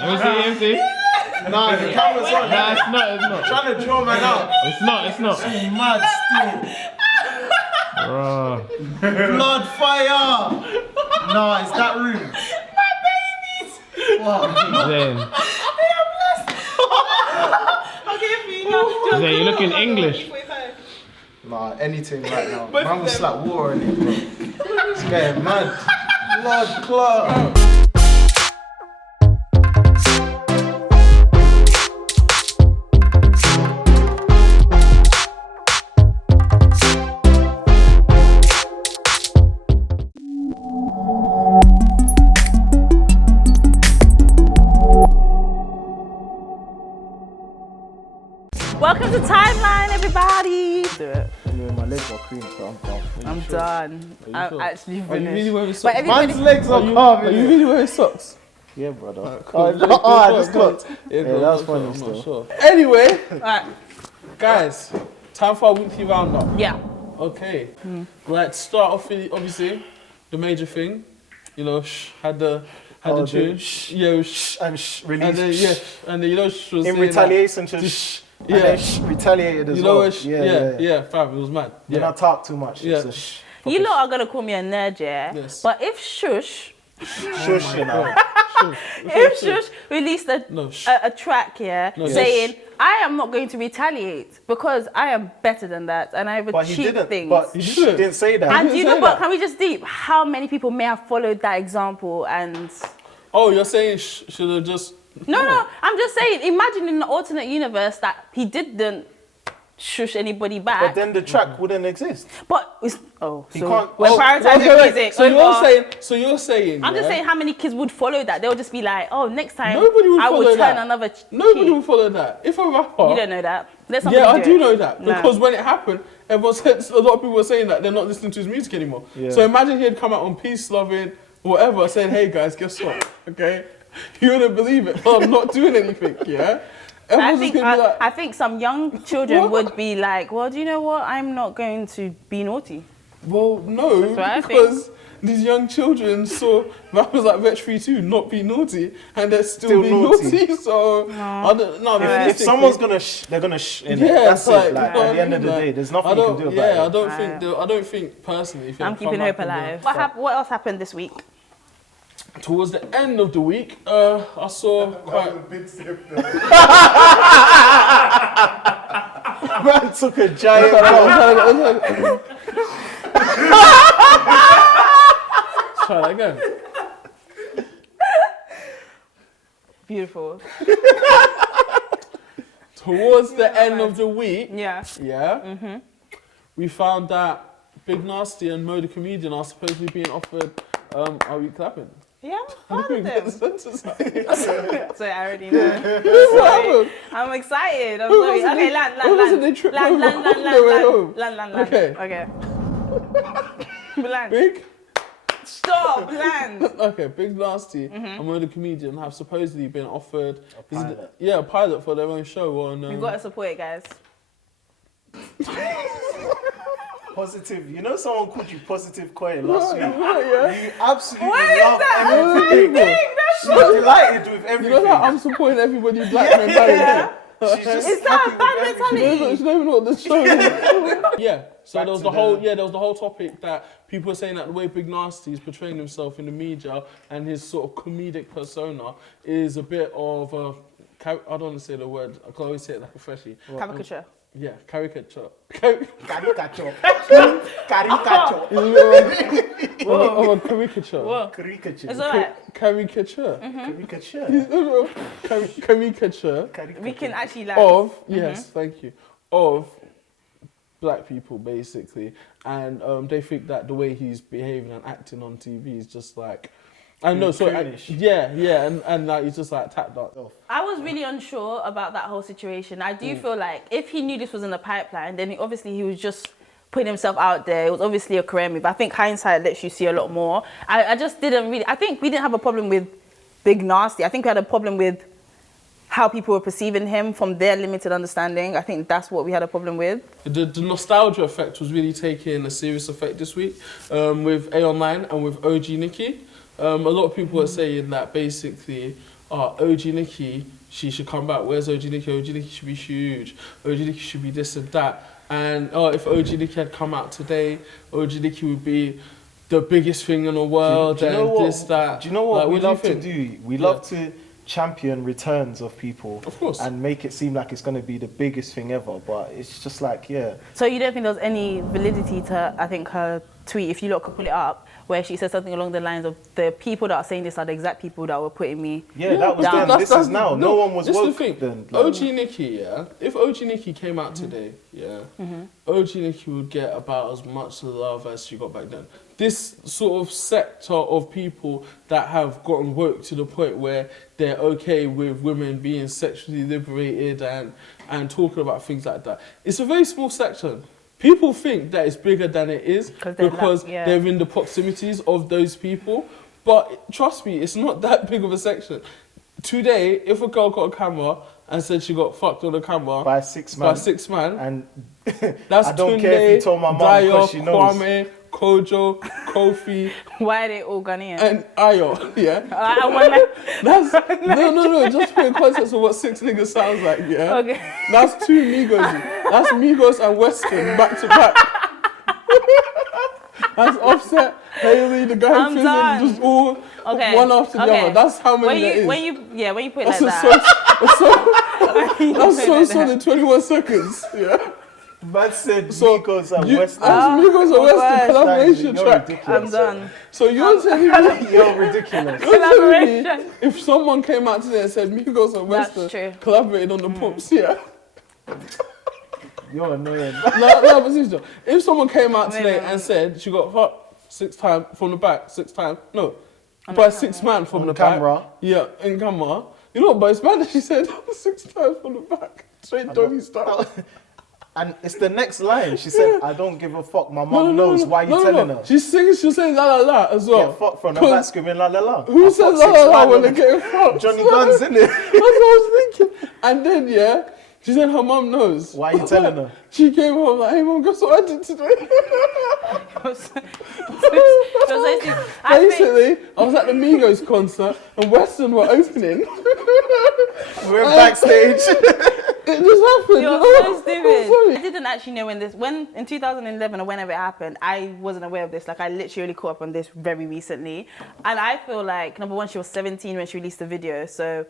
Let me see. Nah, the camera's on. Nah, it's not. Trying to draw man out. It's not. Mad still. Bro. Blood fire. Nah, it's that room. My babies. What? Zayn. Zayn, you looking English. Nah, anything right now. Man will slap water in it, bro. It's getting mad. Blood clot. Welcome to Timeline, everybody. Do it. Anyway, my legs are cream, so I'm done. I'm done. I'm actually finished. Are you really wearing But socks? everybody, Man's legs are calm. Are you really wearing socks? Yeah, brother. I just got. Yeah, that's funny I'm still. not sure. Anyway, Alright, guys, time for our weekly roundup. yeah. Okay. Right, to start off with, obviously, the major thing. You know, had the tune. Yeah, And release. and then and then you know was in saying retaliation that, to yeah, retaliated as you know well. what? Fam, it was mad. Then I talk too much. Yeah. It's a shh. You lot are gonna call me a nerd, yeah? Yes. But if Shush Shush, you know. If Shush released No, shh. a track, yeah, No, saying, I am not going to retaliate because I am better than that and I've But he achieved didn't. things. But he didn't say that. And do you know say what? that. Can we just deep how many people may have followed that example and Oh, you're saying should have just... No, I'm just saying, imagine in an alternate universe that he didn't shush anybody back. But then the track wouldn't exist. But it's, He so can't- we're oh, prioritizing music. So over- you're saying... I'm just yeah? saying how many kids would follow that. They'll just be like, oh, next time Nobody would I follow will turn that. another Nobody cheek. will follow that. If a rapper... You don't know that. Let somebody Yeah, I do it. know that. No. Because when it happened, everyone said, a lot of people were saying that they're not listening to his music anymore. Yeah. So imagine he had come out on Peace Loving, whatever, saying, hey guys, guess what? Okay? You wouldn't believe it. But I'm not doing anything, yeah? Everyone's just gonna be like... I think some young children would be like, well, do you know what? I'm not going to be naughty. Well, no, That's what I because these young children saw rappers like Retweet 2 not be naughty, and they're still being naughty. So I don't know. If someone's gonna they're gonna in it. Yeah, That's it's it. Like, at the end of the day, there's nothing you can do about it. Yeah, I don't think personally. If you I'm had come keeping back hope and alive. What else happened this week? towards the end of the week, I saw quite. Man took a giant. Try that again. Beautiful. Towards the end of the week, Yeah. we found that Big Narstie and Mo the Comedian are supposedly being offered Are We Clapping? Yeah, I'm proud of them. What Sorry, I already know. happened? I'm excited. I'm Who sorry. was it Okay, they- land. who was it they tripped over on their way home? Land. Okay. Land. Big? Stop, land. Okay, Big Narstie and Mo the Comedian have supposedly been offered pilot. a pilot for their own show on. We've got to support it, guys. Positive. You know someone called you Positive Koi last week? Yeah. You absolutely What is love that? everything. You're delighted with You everything. know how I'm supporting everybody black mentality? She's just Is that happy a bad with everything. mentality? She don't even know what the show is. Yeah. So Back there was to the whole the- there was the whole topic that people were saying that the way Big Narstie is portraying himself in the media and his sort of comedic persona is a bit of a I don't want to say the word. I can always say it like a freshie. Caricature. Yeah, caricature. Caricature. Of a caricature. Whoa. Caricature. It's alright. Caricature. Caricature. Caricature We can actually like. of yes, thank you, of black people basically, and they think that the way he's behaving and acting on TV is just like. I know, so and like he's just like tapped that off. I was really unsure about that whole situation. I do feel like if he knew this was in the pipeline, then obviously he was just putting himself out there. It was obviously a career move. I think hindsight lets you see a lot more. I just didn't really. I think we didn't have a problem with Big Narstie. I think we had a problem with how people were perceiving him from their limited understanding. I think that's what we had a problem with. The nostalgia effect was really taking a serious effect this week with A Online and with OG Niki. A lot of people are saying that basically OG Niki, she should come back. Where's OG Niki? OG Niki should be huge. OG Niki should be this and that. And if OG Niki had come out today, OG Niki would be the biggest thing in the world. Do you know and what, this, that. Do you know what like, we love to do? We love to champion returns of people. Of course. And make it seem like it's going to be the biggest thing ever. But it's just like, So you don't think there was any validity to, I think, her tweet, if you lot could pull it up, where she said something along the lines of, the people that are saying this are the exact people that were putting me that was down. then. This is now. No one was this woke is the thing. then. Like, OG Niki, if OG Niki came out today, OG Niki would get about as much love as she got back then. This sort of sector of people that have gotten woke to the point where they're okay with women being sexually liberated and talking about things like that. It's a very small section. People think that it's bigger than it is because they're in the proximities of those people. But trust me, it's not that big of a section. Today, if a girl got a camera and said she got fucked on the camera by 6 man. And that's I don't care if you told my mum because she knows. Kwame, Kojo, Kofi. Why are they all Ghanaian? And Ayo, No, just put in context of what 6 niggas sounds like, Okay. That's 2 Migos. That's Migos and Western back to back. That's Offset, Haley, the guy in prison, just all one after the other. That's how many that is. When you put it that's like that. That's so in 21 seconds, Man said Migos and Western. That's Migos and Western collaboration track. Ridiculous. I'm done. So you're telling me... You're ridiculous. You're telling me if someone came out today and said Migos and Western collaborated on the pumps, You're annoying. No, but seriously, if someone came out today and said she got fucked 6 times from the back, 6 times, no, by 6 man from the camera. back. Yeah, in camera. You know, but it's bad that she said 6 times from the back. Straight doggy style. And it's the next line. She said, I don't give a fuck. My mum knows. Why are you telling her? She's saying la la la as well. Get fucked from the back screaming la la la. Who says la la la when they're getting fucked? Johnny Gunn's in it. That's what I was thinking. And then, she said her mum knows. Why are you telling her? She came home like, hey mum, guess what I did today? Basically, I was at the Migos concert and Western were opening. We're backstage. It just happened. You're so stupid. I didn't actually know when in 2011 or whenever it happened, I wasn't aware of this. Like, I literally caught up on this very recently. And I feel like, number one, she was 17 when she released the video. So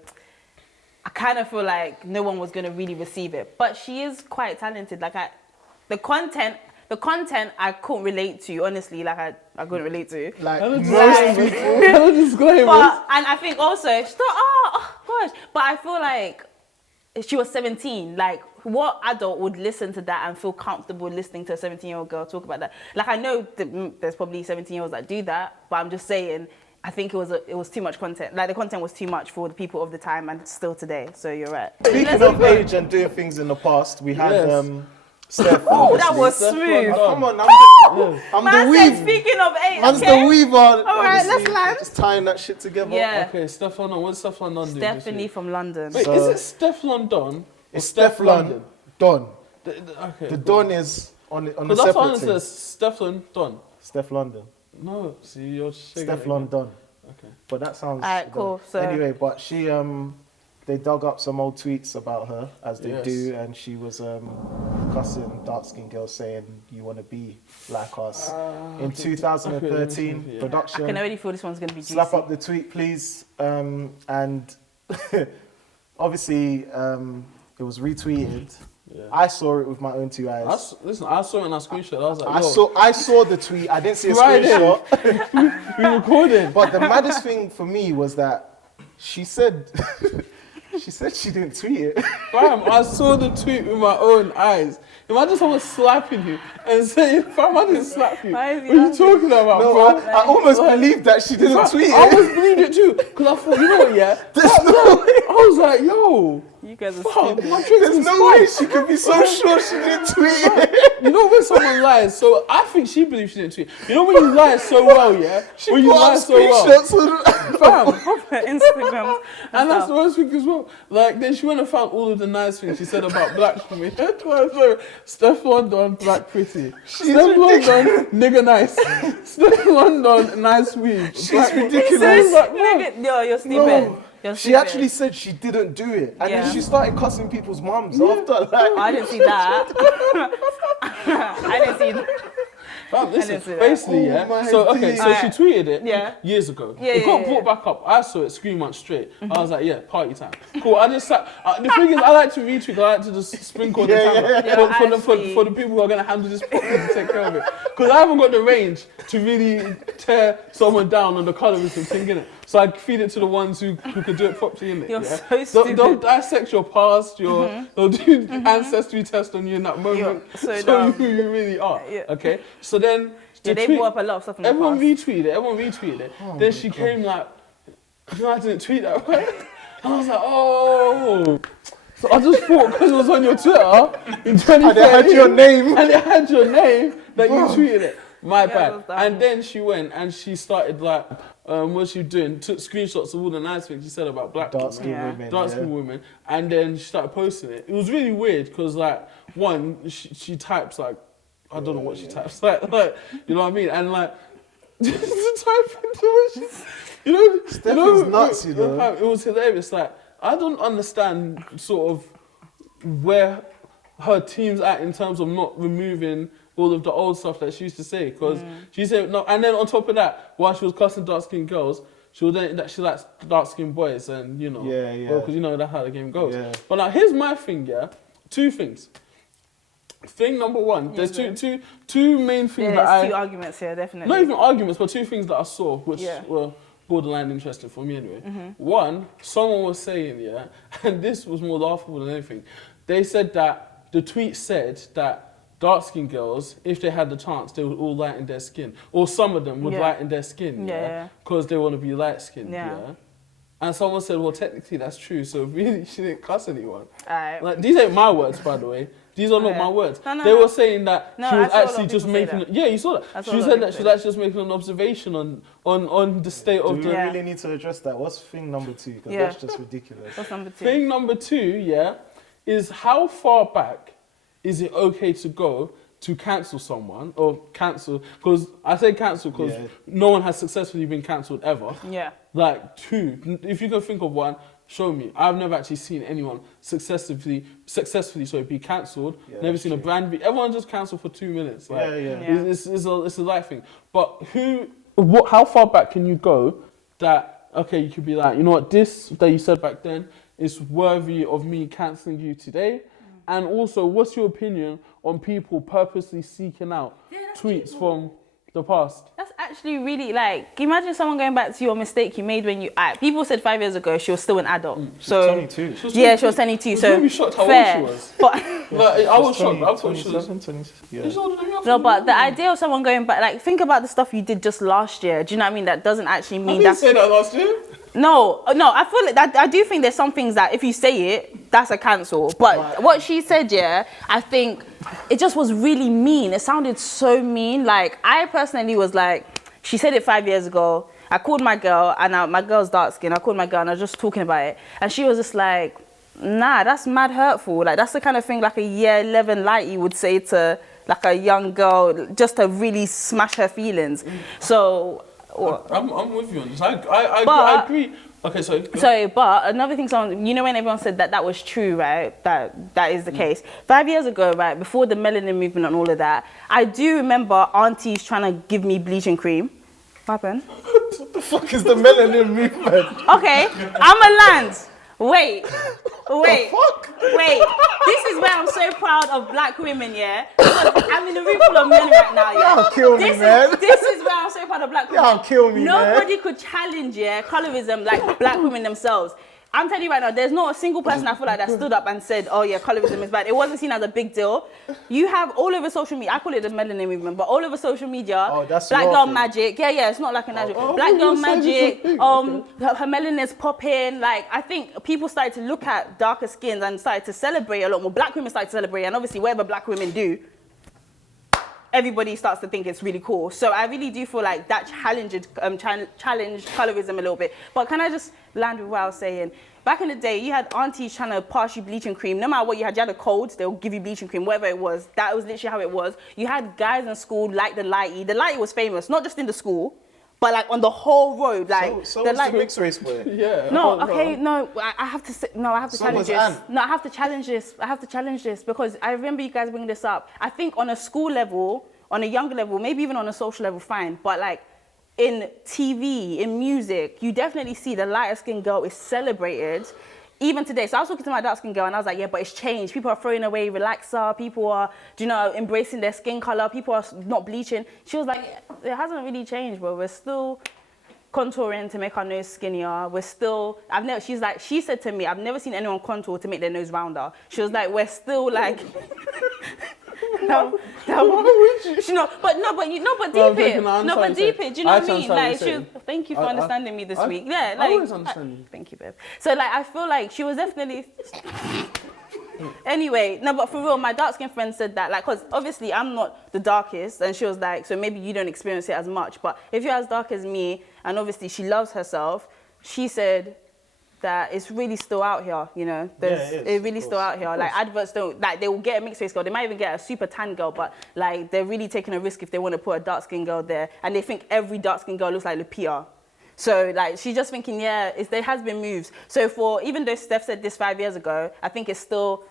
I kind of feel like no one was going to really receive it. But she is quite talented. Like, the content I couldn't relate to, honestly. Like, I couldn't relate to. Like, most people. But, and I think also, oh gosh. But I feel like she was 17. Like, what adult would listen to that and feel comfortable listening to a 17-year-old girl talk about that? Like, I know there's probably 17-year-olds that do that, but I'm just saying, I think it was too much content. Like, the content was too much for the people of the time and still today. So you're right. Speaking of age and doing things in the past, we had Steph. Oh, that was smooth. Come on, I'm the weaver. Speaking of age, I'm the weaver. All right, let's land. Just tying that shit together. Yeah. Okay, Stefflon Don. What's Stefflon Don do? Stephanie from London. Wait, is it Stefflon Don? It's Stefflon Don. Okay. The Don is on the separate that's what it thing. says. Stefflon Don. Steph London. No, see, you're shaking. Stefflon Don. Okay. But that sounds... Alright, cool. So anyway, but she... They dug up some old tweets about her, as they do, and she was cussing dark-skinned girls saying, you want to be like us. In 2013, production... I can already feel this one's going to be juicy. Slap up the tweet, please. And obviously, it was retweeted. Yeah. I saw it with my own 2 eyes. I saw it and I screenshot. I was like, I saw the tweet. I didn't see a screenshot. We recorded. But the maddest thing for me was that she said... She said she didn't tweet it. Fam, I saw the tweet with my own eyes. Imagine someone slapping you and saying, fam, I didn't slap you. What are you talking about, no, bro? I almost believed that she didn't tweet it. I almost believed it too. Because I thought, you know what, There's no way. I was like, yo. You guys are stupid. There's no way she could be so sure she didn't tweet it. You know when someone lies, so I think she believes she didn't tweet. You know when you lie so well, She when you lie so well. Fam, Instagram. And that's the worst thing as well. Like, then she went and found all of the nice things she said about black women. Stefflon Don, black pretty. Stefflon Don, nigga nice. Stefflon Don, nice weed. She's ridiculous. Yo, you're stupid. She actually said she didn't do it. And then she started cussing people's mums after. Like, I didn't see that. I didn't see that. Listen, basically, so she tweeted it years ago. It got brought back up. I saw it 3 months straight. I was like, yeah, party time. Cool. I just sat. The thing is, I like to retweet. I like to just sprinkle the camera for the people who are going to handle this properly to take care of it. Because I haven't got the range to really tear someone down on the colorism thing, innit? So I feed it to the ones who can do it properly, innit? You're so stupid. They'll dissect your past, they'll do ancestry test on you in that moment. So show you who you really are. Okay? So then they brought up a lot of stuff in the everyone past. Everyone retweeted it. Then she came like, I didn't tweet that, right? And I was like, oh. So I just thought because it was on your Twitter in 2013 and it had your name that you tweeted it. My bad. And then she went and she started like, what she doing? Took screenshots of all the nice things she said about black dark-skinned women, and then she started posting it. It was really weird because like she types like, I don't know what she types like you know what I mean, and like just to type into what she's, Steph is nuts, you know. It was hilarious. Like I don't understand sort of where her team's at in terms of not removing all of the old stuff that she used to say, because she said no, and then on top of that, while she was cussing dark-skinned girls, she was saying that she likes dark-skinned boys, and well, because that's how the game goes. Yeah. But now here's my thing, two things. Thing number one, there's two main things that two arguments here, definitely. Not even arguments, but two things that I saw, which were borderline interesting for me anyway. One, someone was saying, and this was more laughable than anything. They said that the tweet said that dark-skinned girls, if they had the chance, they would all lighten their skin. Or some of them would lighten their skin, because they want to be light-skinned, And someone said, well, technically that's true, so really she didn't cuss anyone. Like, these ain't my words, by the way. These are not my words. They were saying that she was actually just making... You saw that. She said that she was actually just making an observation on the state of the... Do we really need to address that? What's thing number 2? Because that's just ridiculous. What's number 2? Thing number 2, is how far back is it okay to go to cancel someone, or cancel, because I say cancel because no one has successfully been cancelled ever. Yeah. Like 2, if you can think of one, show me. I've never actually seen anyone successfully be cancelled. Never seen a brand be, everyone just cancelled for 2 minutes. Like, it's a life thing. But how far back can you go that, okay, you could be like, you know what, this that you said back then is worthy of me cancelling you today? And also, what's your opinion on people purposely seeking out tweets from the past? That's actually really, like, imagine someone going back to your mistake you made when you... people said 5 years ago she was still an adult. So 22. She was 22. So really shocked how old she was. But like, I was shocked. I thought she was 26. No, but the idea of someone going back, like, think about the stuff you did just last year. Do you know what I mean? That doesn't actually mean that's... I didn't say that last year. No, I feel like that. I do think there's some things that if you say it, that's a cancel. But what she said, I think it just was really mean. It sounded so mean. Like, I personally was like, she said it 5 years ago. I called my girl, and my girl's dark skin. I called my girl, and I was just talking about it. And she was just like, nah, that's mad hurtful. Like, that's the kind of thing like a year 11 lighty would say to like a young girl, just to really smash her feelings. So... I'm with you on this. I agree. Okay, sorry, but another thing, when everyone said that was true, right? That is the case. 5 years ago, right, before the melanin movement and all of that, I do remember aunties trying to give me bleaching cream. What happened? What the fuck is the melanin movement? Okay, I'm a land. Wait. The fuck? Wait. This is where I'm so proud of black women, because I'm in a room full of men right now, Y'all kill me, man. This is where I'm so proud of black women. Y'all kill me, Nobody could challenge, colorism like black women themselves. I'm telling you right now, there's not a single person I feel like that stood up and said, oh yeah, colorism is bad. It wasn't seen as a big deal. You have all over social media, I call it the melanin movement, but all over social media, that's black girl magic. Yeah, it's not like a magic. Black girl magic, her melanin is popping. Like, I think people started to look at darker skins and started to celebrate a lot more. Black women started to celebrate, and obviously whatever black women do, everybody starts to think it's really cool. So I really do feel like that challenged colorism a little bit. But can I just land with what I was saying? Back in the day, you had aunties trying to pass you bleaching cream. No matter what you had a cold, they'll give you bleaching cream, whatever it was. That was literally how it was. You had guys in school like the lighty. The lighty was famous, not just in the school, But like on the whole road, like So the was like the mixed race boy. Yeah. no, okay, no, I have to say, no, I have to So challenge was this. Anne. No, I have to challenge this. I have to challenge this because I remember you guys bringing this up. I think on a school level, on a younger level, maybe even on a social level, fine. But like in TV, in music, you definitely see the lighter skinned girl is celebrated. Even today, so I was talking to my dark skin girl and I was like, yeah, but it's changed. People are throwing away relaxer. People are, embracing their skin color. People are not bleaching. She was like, it hasn't really changed, bro. We're still contouring to make our nose skinnier. We're still, she said to me, I've never seen anyone contour to make their nose rounder. She was like, we're still like, but deep it. No, but deep it. Do you know what I mean? Like, thank you for understanding me this week. Yeah, like, I always understand you. Thank you, babe. So, like, I feel like she was definitely. Anyway, no, but for real, my dark skinned friend said that, like, because obviously I'm not the darkest, and she was like, so maybe you don't experience it as much, but if you're as dark as me, and obviously she loves herself, she said that it's really still out here, it's really still out here. Like, adverts don't, like, they will get a mixed race girl, they might even get a super tan girl, but like, they're really taking a risk if they want to put a dark skinned girl there, and they think every dark skinned girl looks like Lupita. So, like, she's just thinking, there has been moves. So even though Steph said this 5 years ago, I think it still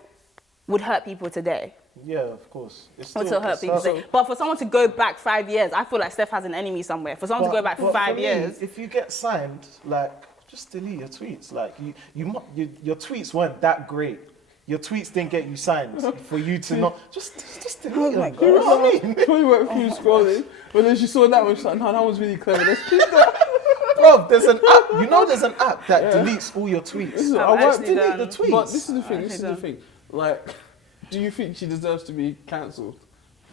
would hurt people today. Yeah, of course. It still hurt people today. But for someone to go back 5 years, I feel like Steph has an enemy somewhere. For someone to go back 5 years. If you get signed, like, just delete your tweets. Like, your tweets weren't that great. Your tweets didn't get you signed for you to not just delete them. You know what I mean? She went through scrolling, but then she saw that one. She's like, no, that was really clever. Let's keep that. Bro, there's an app. There's an app that deletes all your tweets. Just delete the tweets. But this is the thing. Like, do you think she deserves to be cancelled?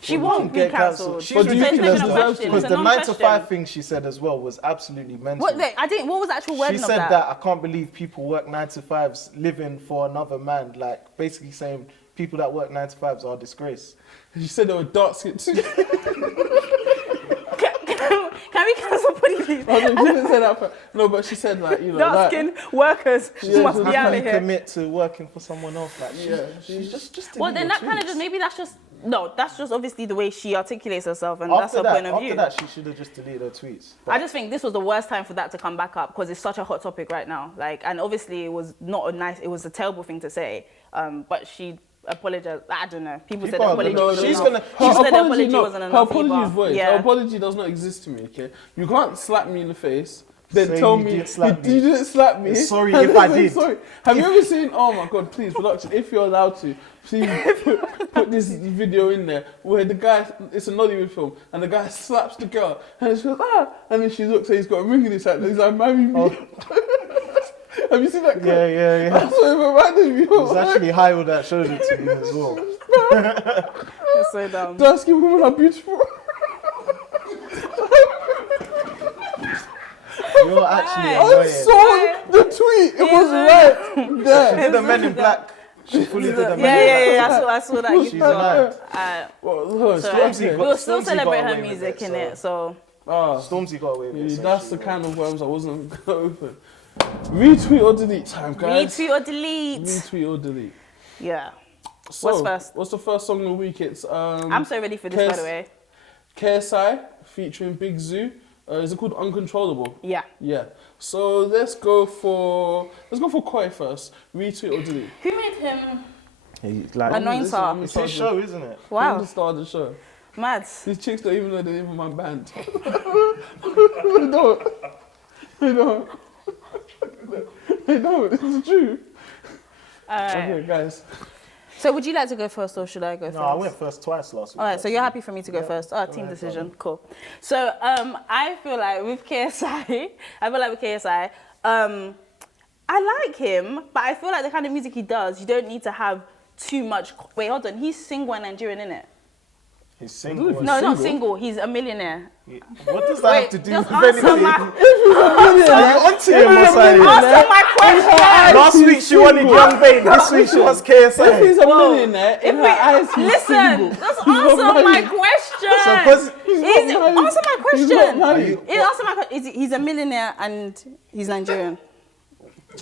She won't be cancelled. But do you think it's a question. because the 9 to 5 thing she said as well was absolutely mental. What was the actual wording She of said that? that I can't believe people work 9 to 5s living for another man. Like, basically saying people that work 9 to 5s are a disgrace. She said they were dark skinned too. Can we cancel please? She didn't say that. No, but she said like, dark skin workers must be out of here. Commit to working for someone else. Like, she's just. Well, then that kind of just that's just obviously the way she articulates herself, and that's her point of view. After that, she should have just deleted her tweets. I just think this was the worst time for that to come back up because it's such a hot topic right now. Like, and obviously it was it was a terrible thing to say. But she apologized. I don't know. People said apology. Her apology does not exist to me. Okay, you can't slap me in the face. Then tell me you didn't slap me. Sorry if I did. Sorry. Have you ever seen? Oh my God! Please, production, if you're allowed to, please put this video in there where the guy, it's a Nollywood film, and the guy slaps the girl, and she goes and then she looks and he's got a ring in his hand, and he's like, marry me. Have you seen that clip? Yeah. That's what it reminded me of. It was actually Hyle that showed it to me as well. You're so dumb. Dark skin women are beautiful. You're actually I saw the tweet. It was right there. She did the Men in Black. She fully did the Men in Black. I saw that. She's mad. We'll still celebrate her music in it. So Stormzy got away with it. That's the kind of worms I wasn't going to open. Retweet or delete time, guys. Retweet or delete. Retweet or delete. Yeah. So, what's first? What's the first song of the week? It's I'm so ready for this, by the way. KSI featuring Big Zoo. Is it called Uncontrollable? Yeah. Yeah. So let's go for Koi first. Retweet or delete? Who made him? Anointer. It's his show, isn't it? Wow. He's the star of the show. Mad. These chicks don't even know the name of my band. They don't. It's true. Okay, guys. So would you like to go first or should I go first? No, I went first twice last week. All right, so you're happy for me to go first? Oh, team decision, cool. So I feel like with KSI, I like him, but I feel like the kind of music he does, you don't need to have too much. Wait, hold on, he's single and Nigerian, innit? He's single. No, not single. He's a millionaire. What does that have to do with anything? Answer my question. Last week she wanted Young Bane. This week she wants KSI. If he's a millionaire, in her eyes he's single. Just answer my question. Answer my question. He's a millionaire and he's Nigerian.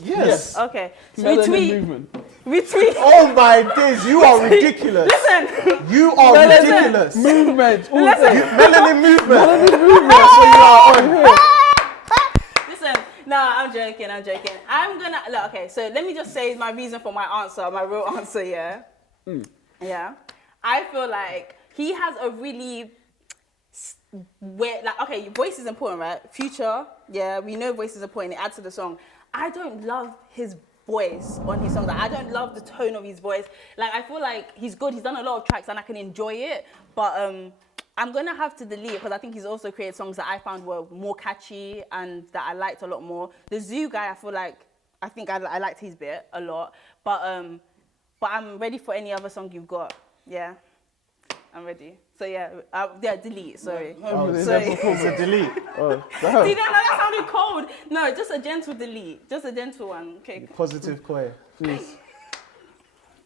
Yes. Okay. So retweet. Retweet. Oh my days, you are ridiculous. Listen. You are ridiculous. Movement. Melanin movement. That's what you are on here. Listen, no, I'm joking. I'm gonna look, okay, so let me just say my reason for my answer, my real answer, yeah. Yeah. I feel like he has a really okay, your voice is important, right? Future, yeah, we know voice is important, it adds to the song. I don't love his voice on his songs. Like, I don't love the tone of his voice. Like, I feel like he's good, he's done a lot of tracks and I can enjoy it, but I'm gonna have to delete because I think he's also created songs that I found were more catchy and that I liked a lot more. The Zoo guy, I feel like, I liked his bit a lot, but I'm ready for any other song you've got. Yeah, I'm ready. So yeah, delete. Sorry. Sorry. It's a delete. See, that sounded cold. No, just a gentle delete. Just a gentle one. Okay. Positive Koi. Please.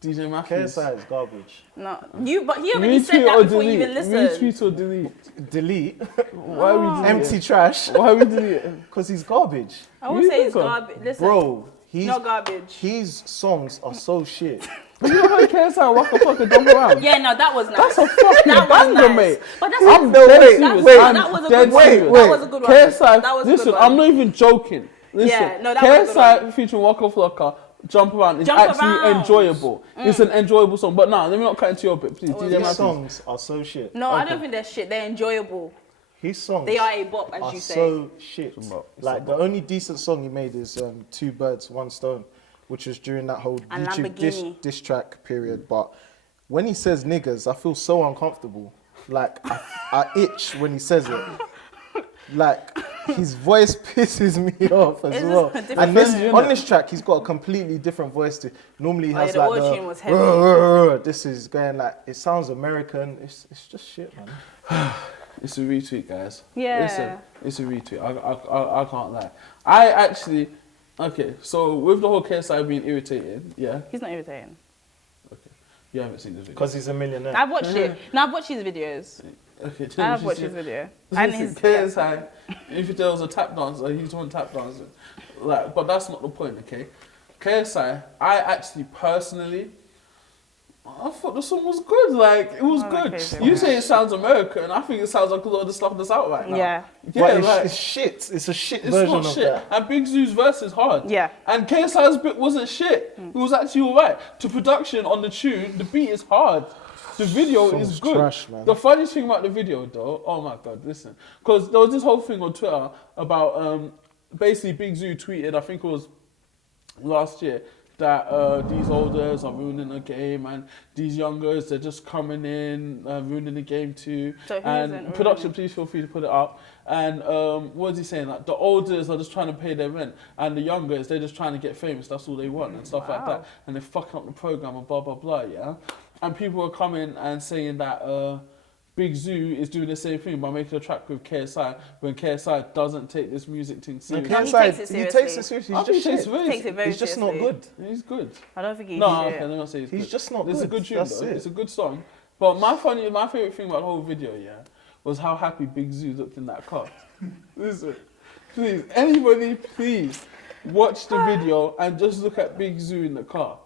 DJ Matthews. KSI is garbage. No, but he already said that before you even listened. Retweet or delete? Delete. Why are we deleting? Empty trash. Why are we deleting? Because he's garbage. I won't say he's garbage. Listen, bro, he's not garbage. His songs are so shit. You know how KSI Waka Flocka jump around? Yeah, no, that was nice. That's a fucking banger, mate. But that's I'm dead dead serious. that was a good one. Serious. That was a good one. KSI, that was a listen, good one. I'm not even joking. Listen, Yeah, no, that was a good KSI one. featuring Waka Flocka, Jump Around is Jump actually Around. enjoyable. It's an enjoyable song. But now, let me not cut into your bit, please. DJ His Matthews. songs are so shit. No, I don't think they're shit. They're enjoyable. His songs They are a bop, as are you say. so shit. It's a bop. Like, the only decent song he made is Two Birds, One Stone, which was during that whole And YouTube Lamborghini. diss track period. But when he says niggas, I feel so uncomfortable. Like, I itch when he says it. Like, his voice pisses me off as It's well. just a different And tone. on this track, he's got a completely different voice to. Normally, he has the like auto-tune was heavy. this is going like, it sounds American. It's just shit, man. It's a retweet, guys. Yeah. Listen, it's a retweet. I can't lie. I actually, okay, so with the whole KSI being irritating, yeah. He's not irritating. Okay. You haven't seen the video. Because he's a millionaire. I've watched it. No, I've watched his videos. Okay, I've watched his video. And And his KSI, if there was a tap dancer, he's one tap dancer. Like, but that's not the point, okay? KSI, I actually personally, I thought the song was good. Like, it was good. KSI, You say it sounds American. I think it sounds like a lot of the stuff that's out right now. Yeah. But like, it's shit. It's a shit it's version not of shit. that. And Big Zoo's verse is hard. Yeah. And KSI's bit wasn't shit. It was actually alright. To production on the tune, the beat is hard. The video Song's is good. trash, man. The funniest thing about the video, though, oh my god, listen, because there was this whole thing on Twitter about basically Big Zoo tweeted, I think it was last year, that these olders are ruining the game and these youngers, they're just coming in, ruining the game too. So who and isn't production, ruining? please feel free to put it up. And what is he saying? Like, the olders are just trying to pay their rent and the youngers, they're just trying to get famous, that's all they want and stuff like that. And they're fucking up the program and blah, blah, blah, yeah? And people are coming and saying that Big Zoo is doing the same thing by making a track with KSI when KSI doesn't take this music thing seriously. No, he takes it seriously. He takes it seriously. I He's think just he takes shit. it Takes it very He's just not seriously. good. He's good. I don't think he's No, shit. okay, let me not say he's good. He's just not It's good. a good tune, That's though. it. It's a good song. But my favourite thing about the whole video, yeah, was how happy Big Zoo looked in that car. Listen, please, anybody, please, watch the video and just look at Big Zoo in the car.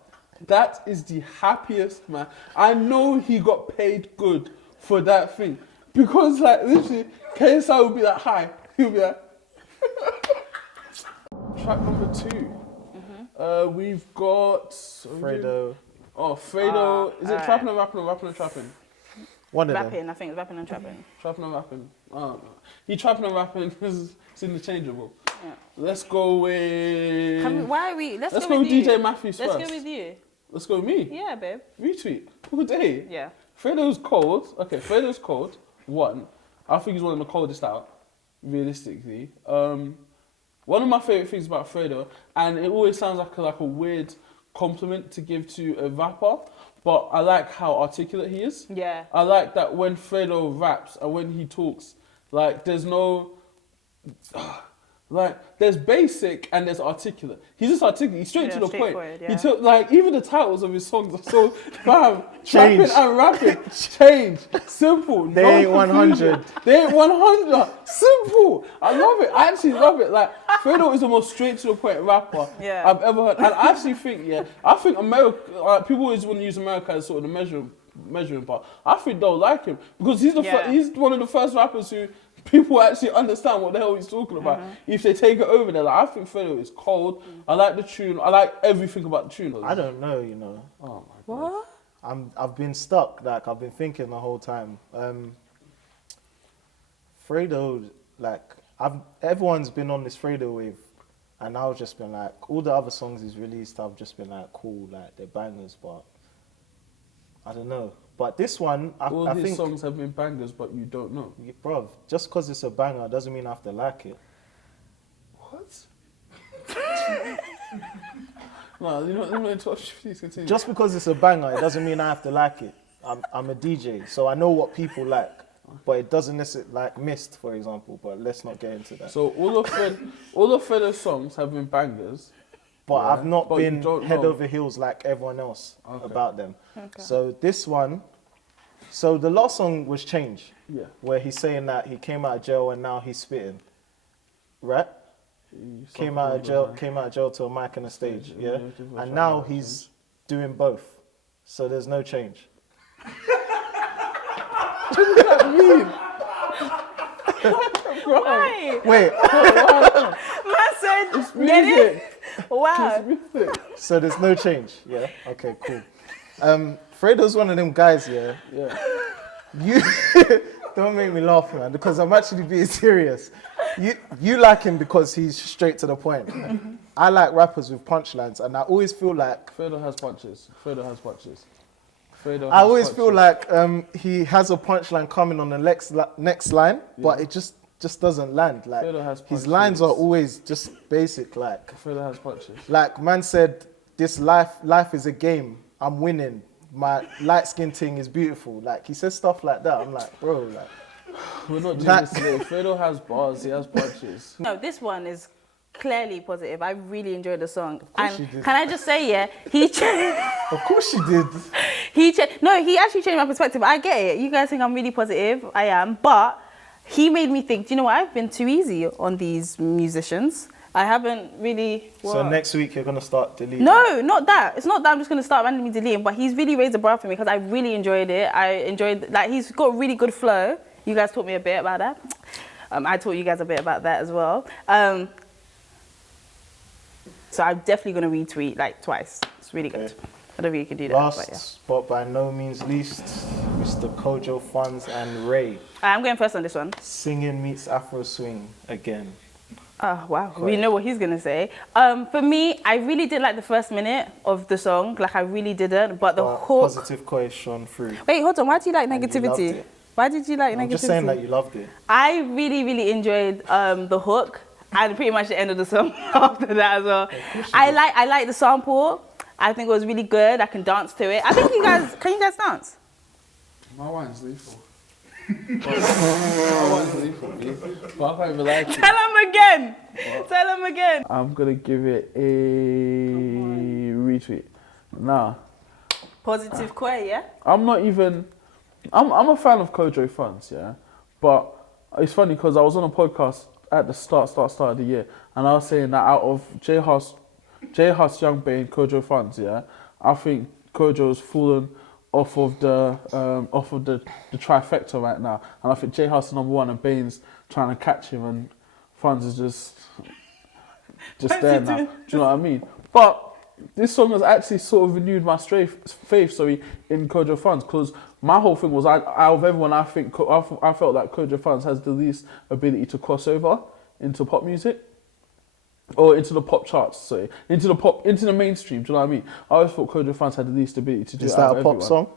That is the happiest man. I know he got paid good for that thing. Because, like, literally, KSI would be like, hi. He'll be like... Track number 2. We've got... Fredo. Oh, Fredo. Is it alright. Trappin or Rappin or Rappin and Trappin? One of them. Rapping, I think it's rapping and trapping. Trappin and Rappin. Oh, he Trappin and Rappin because it's interchangeable. Yeah. Let's go with... Why are we? Let's Let's go go with with you. DJ Matthews Let's first. go with you. Let's go with me. Yeah, babe. Retweet. All day. Yeah. Fredo's cold. Okay, Fredo's cold. One. I think he's one of the coldest out, realistically. One of my favourite things about Fredo, and it always sounds like a weird compliment to give to a rapper, but I like how articulate he is. Yeah. I like that when Fredo raps and when he talks, like there's no Like, there's basic and there's articulate. He's just articulate. He's straight to the point. Yeah. He took, like, even the titles of his songs are so, fam, Change. Trappin and Rappin, change, simple. They no ain't confusion. 100. They ain't 100. Simple. I love it. I actually love it. Like, Fredo is the most straight to the point rapper I've ever heard. And I actually think, I think America, like, people always want to use America as sort of the measuring part. I think they'll like him because he's he's one of the first rappers who people actually understand what the hell he's talking about. If they take it over, they're like, I think Fredo is cold. I like the tune. I like everything about the tune. I don't know, you know. Oh my God. What? I've been stuck. Like, I've been thinking the whole time. Fredo, like, everyone's been on this Fredo wave, and I've just been like, all the other songs he's released, I've just been like, cool, like, they're bangers, but I don't know. But this one, I his think songs have been bangers, but you don't know. Bruv, just because it's a banger doesn't mean I have to like it. What? No, you know, please continue. Just because it's a banger, it doesn't mean I have to like it. I'm a DJ, so I know what people like, but it doesn't necessarily, like Mist, for example, but let's not get into that. So all of Fredo's songs have been bangers. But I've not been head know. over heels like everyone else about them. Okay. So this one, so the last song was Change, where he's saying that he came out of jail and now he's spitting, right? Came out of jail to a mic and a stage, and now he's doing both. So there's no change. What does that mean? Right. Wait. Man said, It's get music. it? Wow. It's music. So there's no change, yeah? Okay, cool. Fredo's one of them guys, yeah? You don't make me laugh, man, because I'm actually being serious. You like him because he's straight to the point. I like rappers with punchlines, and I always feel like Fredo has punches. I always feel like he has a punchline coming on the next line, but it just doesn't land. Like, his lines are always just basic. Like, Fredo has punches. Like, man said, this life is a game. I'm winning. My light skin thing is beautiful. Like, he says stuff like that. I'm like, bro, like, we're not doing this today. Fredo has bars. He has punches. No, this one is clearly positive. I really enjoyed the song. she did. Can I just say, he of course she did. he actually changed my perspective. I get it. You guys think I'm really positive. I am. But he made me think, do you know what? I've been too easy on these musicians. I haven't really... So next week you're going to start deleting? No, not that. It's not that I'm just going to start randomly deleting, but he's really raised the bar for me because I really enjoyed it. I enjoyed... Like, he's got really good flow. You guys taught me a bit about that. I taught you guys a bit about that as well. So I'm definitely going to retweet, like, twice. It's really good. I don't think you can do that. Last, but by no means least, Mr. Kojo Funds and Raye. I'm going first on this one. Singing meets Afro swing again. Oh, wow. We know what he's going to say. For me, I really did like the first minute of the song. Like, I really didn't. But the hook... Positive Koi shone through. Wait, hold on. Why do you like negativity? Why did you like negativity? I'm just saying that you loved it. I really, really enjoyed the hook and pretty much the end of the song after that as well. I like the sample. I think it was really good. I can dance to it. I think you guys... Can you guys dance? My wine's lethal. My wine's lethal, B. But I can't even like it. Tell him again. What? Tell him again. I'm going to give it a retweet. Nah. Positive Koi, yeah? I'm not even... I'm a fan of Kojo Funds, yeah? But it's funny because I was on a podcast at the start of the year, and I was saying that out of J Hus, Young Bane, Kojo Funds, yeah, I think Kojo's fallen off of the trifecta right now, and I think J Hus is number one, and Bane's trying to catch him, and Funds is just there now. Do you know what I mean? But this song has actually sort of renewed my faith, in Kojo Funds, because my whole thing was, out of everyone, I felt like Kojo Funds has the least ability to cross over into pop music, or into the pop charts, into the mainstream. Do you know what I mean? I always thought Kojo Funds had the least ability to do. Is that a pop song?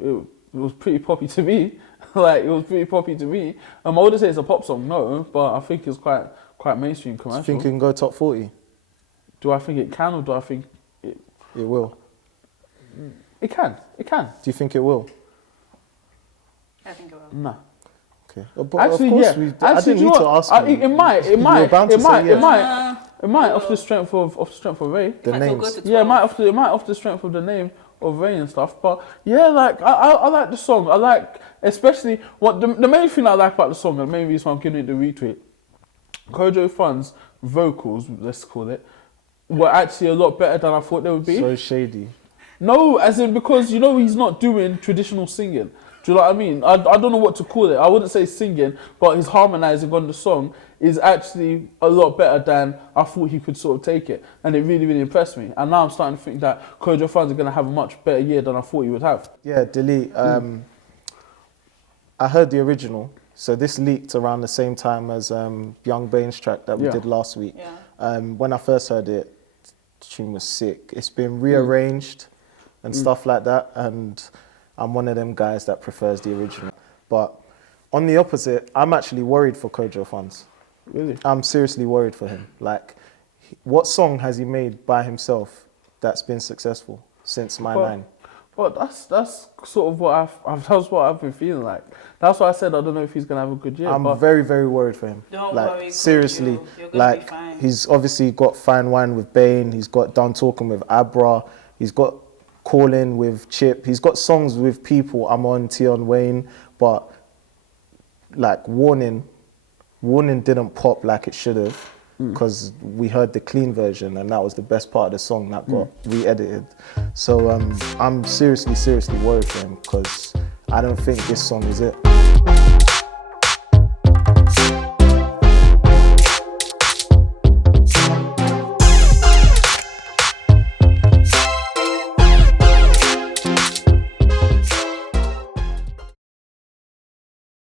It was pretty poppy to me. Like, it was pretty poppy to me. I wouldn't say it's a pop song, no, but I think it's quite mainstream commercial. Do you think it can go top 40? Do I think it can, or do I think it will? It can. Do you think it will? I think it will. Nah. Okay. But Actually, of course yeah. I Actually, didn't need to ask you. It might. You were bound to say yes. It might off the strength of Raye. The names. Yeah, it might off the strength of the name of Raye and stuff. But yeah, like I like the song. I like especially what the main thing I like about the song, and the main reason why I'm giving it the retweet. Kojo Funds vocals, let's call it, were actually a lot better than I thought they would be. So shady. No, as in because he's not doing traditional singing. Do you know what I mean? I don't know what to call it. I wouldn't say singing, but his harmonizing on the song is actually a lot better than I thought he could sort of take it. And it really, really impressed me. And now I'm starting to think that Kojo Funds are going to have a much better year than I thought he would have. Yeah, delete. I heard the original. So this leaked around the same time as Young Bane's track that we did last week. Yeah. When I first heard it, the tune was sick. It's been rearranged and stuff like that. And I'm one of them guys that prefers the original. But on the opposite, I'm actually worried for Kojo Funds. Really? I'm seriously worried for him. Like, what song has he made by himself that's been successful since My Nine? But that's sort of what that's what I've been feeling like. That's why I said I don't know if he's gonna have a good year. I'm very, very worried for him. Don't like, worry, seriously. Kojo. You're gonna be fine. He's obviously got Fine Wine with Bane. He's got Done Talking with Abra. He's got Callin with Chip. He's got songs with people. I'm on Tion Wayne, but like Warning didn't pop like it should have because we heard the clean version and that was the best part of the song that got re-edited. So I'm seriously worried for him because I don't think this song is it.